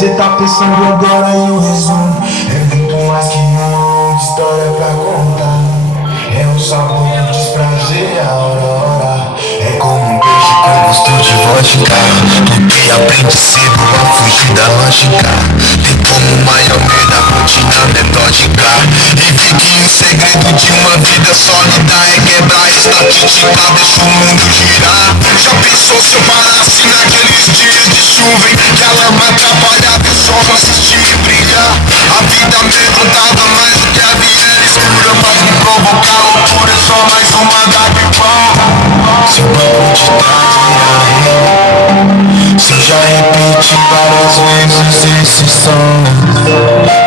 Cê tá pensando agora em um resumo. É muito mais que uma longa história pra contar. É um sabor de desprazer, a aurora. É como um beijo com gosto de vodka. Tu que aprende cedo a fugir da lógica. Tem como uma almeida, rotina metódica. E vi que o segredo de uma vida sólida é quebrar a estatística, deixa o mundo girar. Já pensou se eu parasse naqueles dias de chuva em que a lama atrapalhava e o sol não assistia brilhar? A vida me perguntava mais do que a vida era escura, mas me provocar loucura é só mais uma da pipão. Se o banco de trás se eu já repeti várias vezes esse som,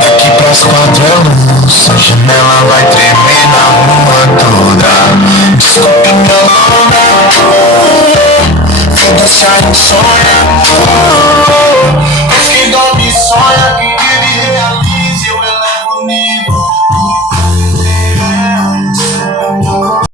daqui pras 4 é luz, a janela vai tremer na rua toda. Desculpe meu nome, foda-se a insônia, os que dormem sonham.